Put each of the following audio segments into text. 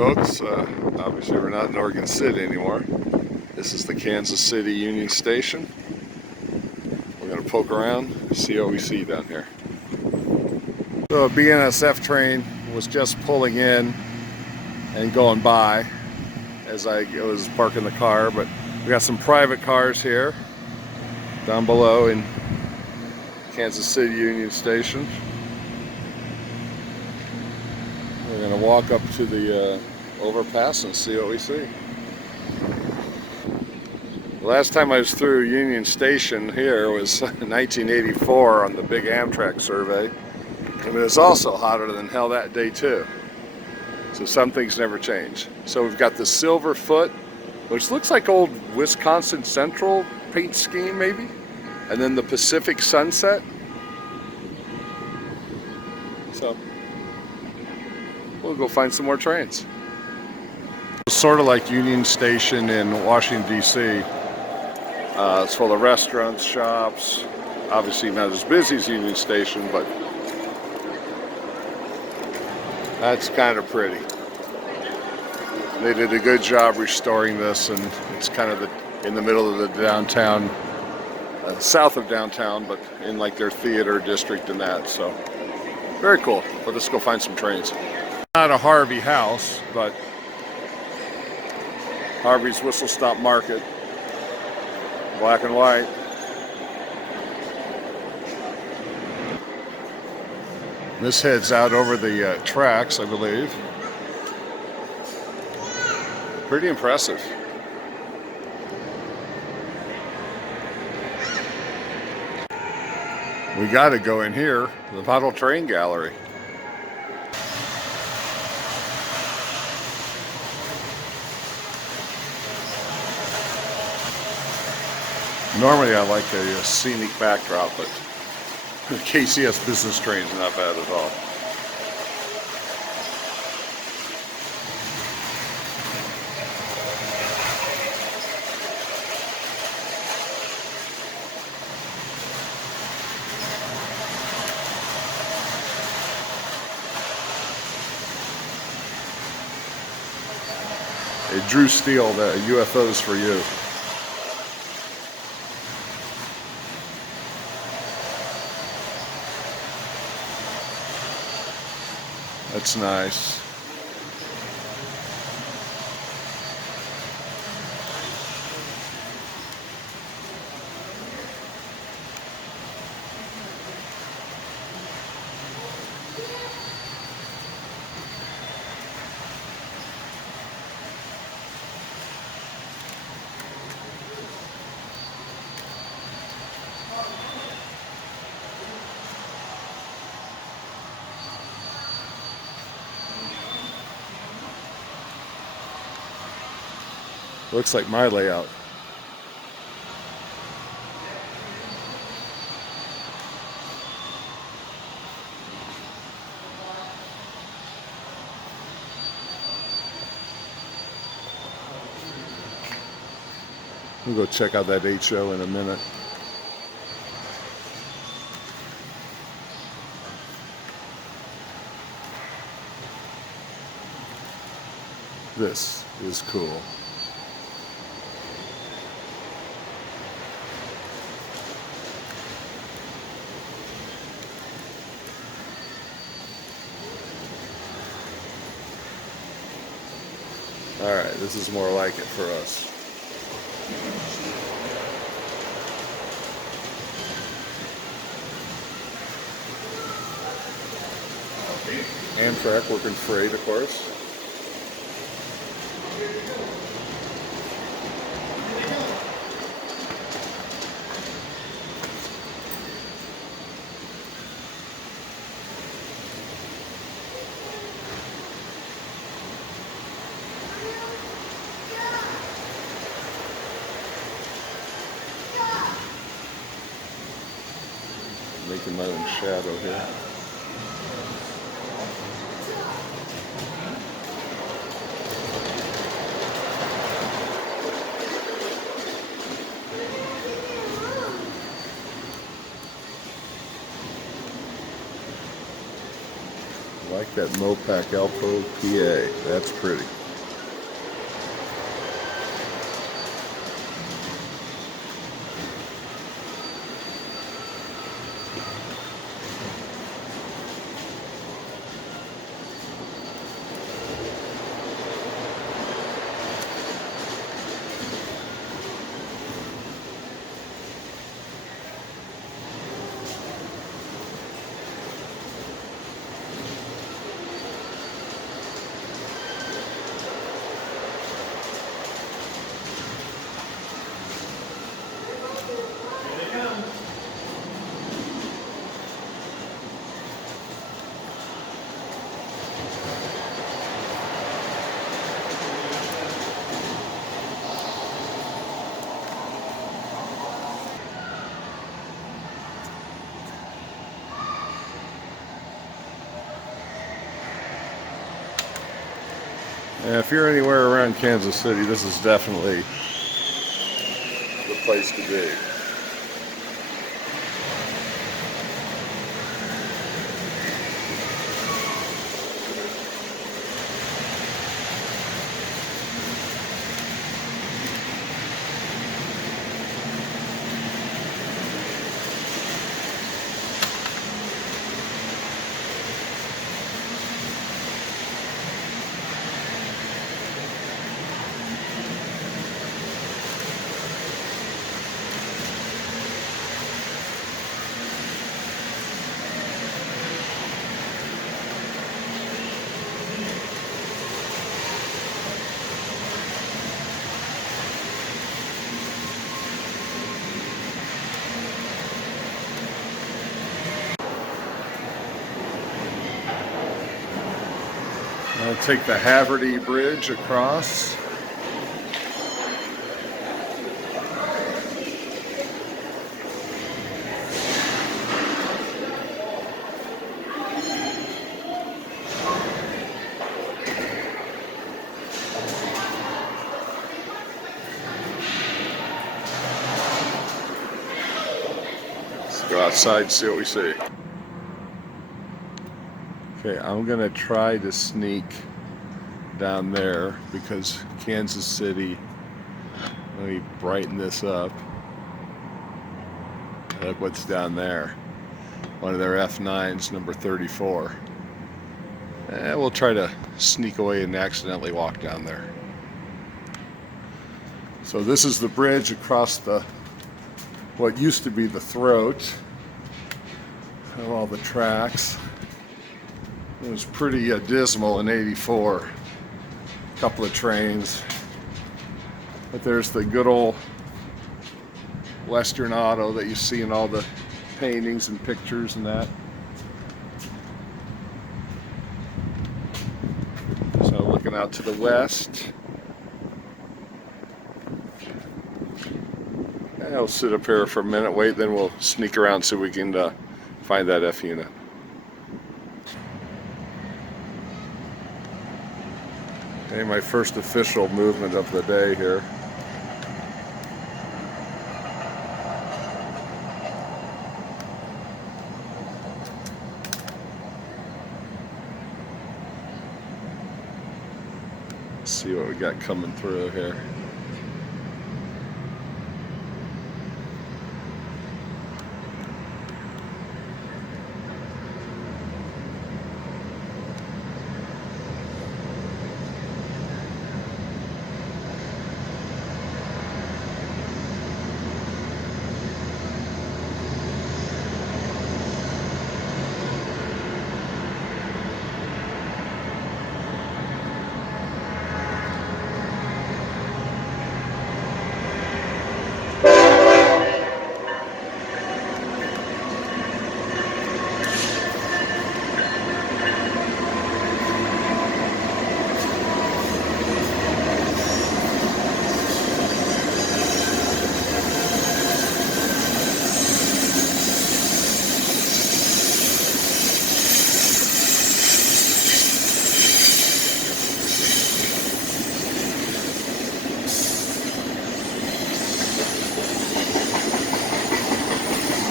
folks. Obviously we're not in Oregon City anymore. This is the Kansas City Union Station. We're going to poke around and see what we see down here. So a BNSF train was just pulling in and going by as I was parking the car, but we got some private cars here down below in Kansas City Union Station. We're going to walk up to the overpass and see what we see. The last time I was through Union Station here was 1984 on the big Amtrak survey. And it was also hotter than hell that day too. So some things never change. So we've got the Silver Foot, which looks like old Wisconsin Central paint scheme maybe. And then the Pacific Sunset. So we'll go find some more trains. It's sort of like Union Station in Washington, D.C. It's full of restaurants, shops. Obviously not as busy as Union Station, but that's kind of pretty. They did a good job restoring this, and it's kind of in the middle of the downtown, south of downtown, but in like their theater district and that. So very cool. But let's go find some trains. Not a Harvey house, but Harvey's Whistle Stop Market. Black and white. This heads out over the tracks, I believe. Pretty impressive. We got to go in here, the Model Train Gallery. Normally I like a scenic backdrop, but the KCS business train's not bad at all. Hey, Drew Steele, the UFOs for you. That's nice. Looks like my layout. We'll go check out that HO in a minute. This is cool. All right, this is more like it for us. Amtrak working freight, of course. Making my own shadow here. like like that Mopac Alpo PA. That's pretty. And if you're anywhere around Kansas City, this is definitely the place to be. I'll take the Haverty Bridge across. Let's go outside and see what we see. Okay, I'm gonna try to sneak down there because Kansas City, let me brighten this up. Look what's down there. One of their F9s, number 34. And we'll try to sneak away and accidentally walk down there. So this is the bridge across the, what used to be the throat of all the tracks. It was pretty dismal in '84. A couple of trains. But there's the good old Western Auto that you see in all the paintings and pictures and that. So looking out to the west. And I'll sit up here for a minute, wait, then we'll sneak around so we can find that F unit. Okay, my first official movement of the day here. Let's see what we got coming through here.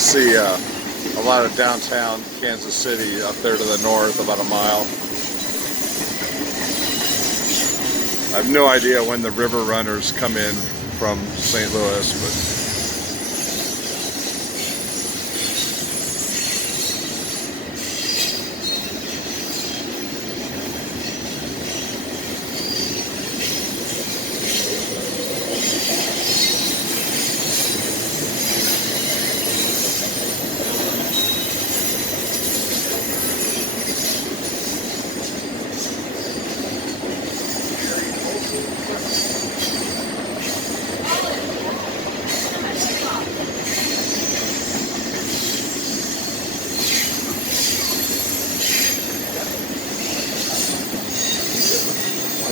See a lot of downtown Kansas City up there to the north, about a mile. I have no idea when the river runners come in from St. Louis, but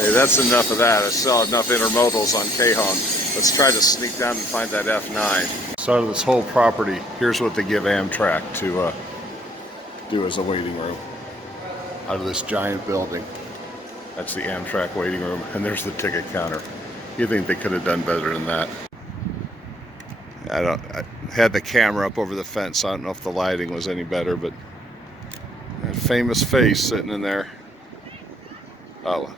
hey, that's enough of that. I saw enough intermodals on Cajon. Let's try to sneak down and find that F9. So out of this whole property, here's what they give Amtrak to do as a waiting room. Out of this giant building. That's the Amtrak waiting room, and there's the ticket counter. You think they could have done better than that? I had the camera up over the fence, so I don't know if the lighting was any better, but that famous face sitting in there. Oh,